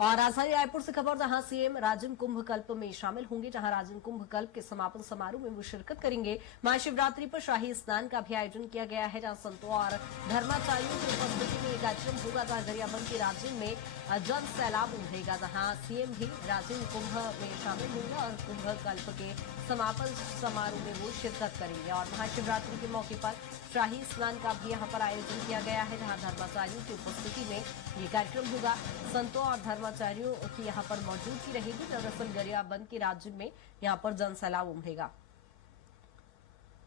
और राजधानी रायपुर से खबर, जहां सीएम राजिम कुंभ कल्प में शामिल होंगे। जहां राजिम कुंभ कल्प के समापन समारोह में वो शिरकत करेंगे। महाशिवरात्रि पर शाही स्नान का भी आयोजन किया गया है, जहां संतों और धर्माचार्यों की उपस्थिति में एक कार्यक्रम होगा। जहां गरियाबंद के राजिम में जन सैलाब उमड़ेगा। जहां सीएम भी राजिम कुंभ में शामिल होंगे और कुंभ कल्प के समापन समारोह में वो शिरकत करेंगे। और महाशिवरात्रि के मौके पर शाही स्नान का भी यहां पर आयोजन किया गया है, जहां धर्माचार्यों की उपस्थिति में ये कार्यक्रम होगा। संतों और धर्माचार्यों की यहां पर मौजूदगी रहेगी। दरअसल गरियाबंद के राज्य में यहां पर जन सैलाब उमड़ेगा।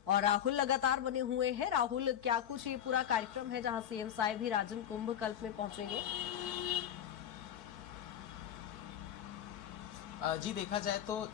और राहुल लगातार बने हुए हैं। राहुल, क्या कुछ ये पूरा कार्यक्रम है जहां सीएम साहब भी राजिम कुंभ कल्प में पहुंचेंगे? जी, देखा जाए तो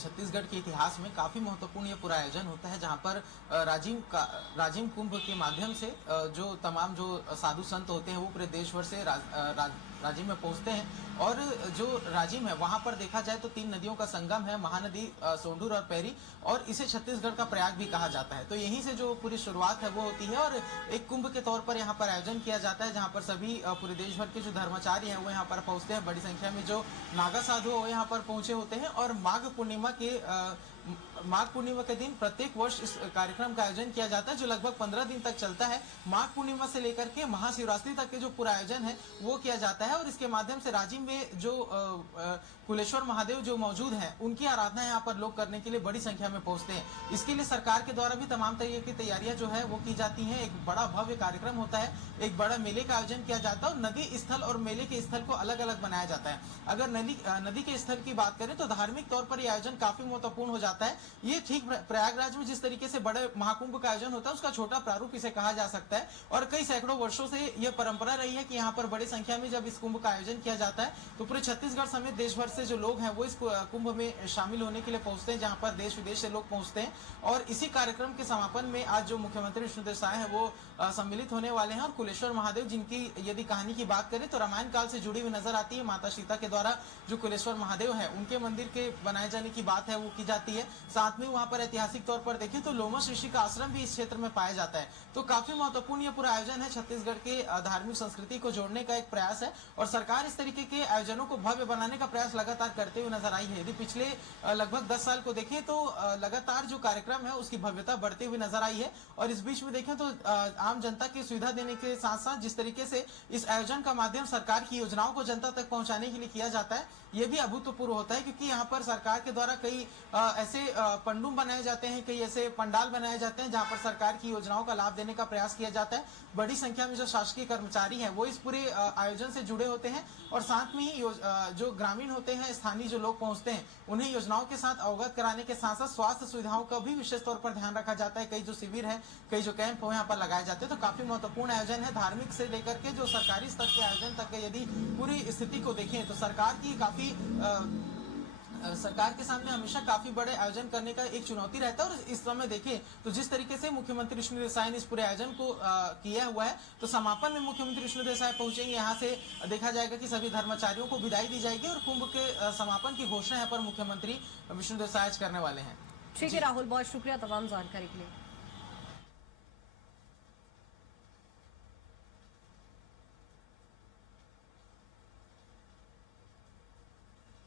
छत्तीसगढ़ के इतिहास में काफी महत्वपूर्ण ये पूरा आयोजन होता है, जहां पर राजिम कुंभ के माध्यम से जो तमाम जो साधु संत होते हैं वो पूरे देश भर से राजिम में पहुंचते हैं। और जो राजिम है वहां पर देखा जाए तो 3 नदियों का संगम है, महानदी, सोंढूर और पैरी, और इसे छत्तीसगढ़ का प्रयाग भी कहा जाता है। तो यहीं से जो पूरी शुरुआत है वो होती है और एक कुंभ के तौर पर यहाँ पर आयोजन किया जाता है, जहाँ पर सभी पूरे देश भर के जो धर्माचार्य हैं वो यहाँ पर पहुंचते हैं। बड़ी संख्या में जो नागा साधु वो यहाँ पर पहुंचे होते हैं। और माघ पूर्णिमा के दिन प्रत्येक वर्ष इस कार्यक्रम का आयोजन किया जाता है, जो लगभग 15 दिन तक चलता है। माघ पूर्णिमा से लेकर के महाशिवरात्रि तक के जो पूरा आयोजन है वो किया जाता है। और इसके माध्यम से राजिम में जो कुलेश्वर महादेव जो मौजूद हैं उनकी आराधना यहाँ पर लोग करने के लिए बड़ी संख्या में पहुंचते हैं। इसके लिए सरकार के द्वारा भी तमाम तरह की तैयारियां जो है वो की जाती हैं। एक बड़ा भव्य कार्यक्रम होता है, एक बड़ा मेले का आयोजन किया जाता है और नदी स्थल और मेले के स्थल को अलग अलग बनाया जाता है। अगर नदी के स्थल की बात करें तो धार्मिक तौर पर यह आयोजन काफी महत्वपूर्ण हो जाता है। ये ठीक प्रयागराज में जिस तरीके से बड़े महाकुंभ का आयोजन होता है उसका छोटा प्रारूप इसे कहा जा सकता है। और कई सैकड़ों वर्षों से यह परंपरा रही है कि यहाँ पर बड़ी संख्या में जब इस कुंभ का आयोजन किया जाता है तो पूरे छत्तीसगढ़ समेत देश भर से जो लोग हैं वो इस कुंभ में शामिल होने के लिए पहुंचते हैं, जहां पर देश विदेश से लोग पहुंचते हैं। और इसी कार्यक्रम के समापन में आज जो मुख्यमंत्री विष्णुदेव साय हैं वो सम्मिलित होने वाले हैं। और कुलेश्वर महादेव, जिनकी यदि कहानी की बात करें तो रामायण काल से जुड़ी हुई नजर आती है। माता सीता के द्वारा जो कुलेश्वर महादेव है उनके मंदिर के बनाए जाने की बात है वो की जाती है। साथ में वहां पर ऐतिहासिक तौर पर देखें तो लोमस ऋषि का आश्रम भी इस क्षेत्र में पाया जाता है। तो काफी महत्वपूर्ण ये पूरा आयोजन है, छत्तीसगढ़ के धार्मिक संस्कृति को जोड़ने का एक प्रयास है। और सरकार इस तरीके के आयोजनों को भव्य बनाने का प्रयास लगातार करते हुए नजर आई है। यदि पिछले लगभग 10 साल को देखें तो लगातार जो कार्यक्रम है उसकी भव्यता बढ़ती हुई नजर आई है। और इस बीच में देखें तो आम जनता की सुविधा देने के साथ साथ जिस तरीके से इस आयोजन का माध्यम सरकार की योजनाओं को जनता तक पहुंचाने के लिए किया जाता है, ये भी अभूतपूर्व होता है। क्योंकि यहाँ पर सरकार के द्वारा कई ऐसे पंडुम बनाए जाते हैं, कई ऐसे पंडाल बनाए जाते हैं जहाँ पर सरकार की योजनाओं का लाभ देने का प्रयास किया जाता है। बड़ी संख्या में जो शासकीय कर्मचारी हैं वो इस पूरे आयोजन से जुड़े होते हैं। और साथ में ही जो ग्रामीण होते हैं, स्थानीय जो लोग पहुंचते हैं, उन्हें योजनाओं के साथ अवगत कराने के साथ साथ स्वास्थ्य सुविधाओं का भी विशेष तौर पर ध्यान रखा जाता है। कई जो शिविर है, कई जो कैंप हो यहाँ पर लगाए जाते हैं। तो काफी महत्वपूर्ण आयोजन है। धार्मिक से लेकर के जो सरकारी स्तर के आयोजन तक के यदि पूरी स्थिति को देखें तो सरकार के सामने हमेशा काफी बड़े आयोजन करने का एक चुनौती रहता है। और इस समय देखें तो जिस तरीके से मुख्यमंत्री विष्णुदेव साय ने इस पूरे आयोजन को किया हुआ है, तो समापन में मुख्यमंत्री विष्णुदेव साय पहुंचेंगे। यहाँ से देखा जाएगा कि सभी धर्माचार्यों को विदाई दी जाएगी और कुंभ के समापन की घोषणा यहाँ पर मुख्यमंत्री विष्णुदेव साय करने वाले हैं। ठीक है राहुल, बहुत शुक्रिया तमाम जानकारी के लिए।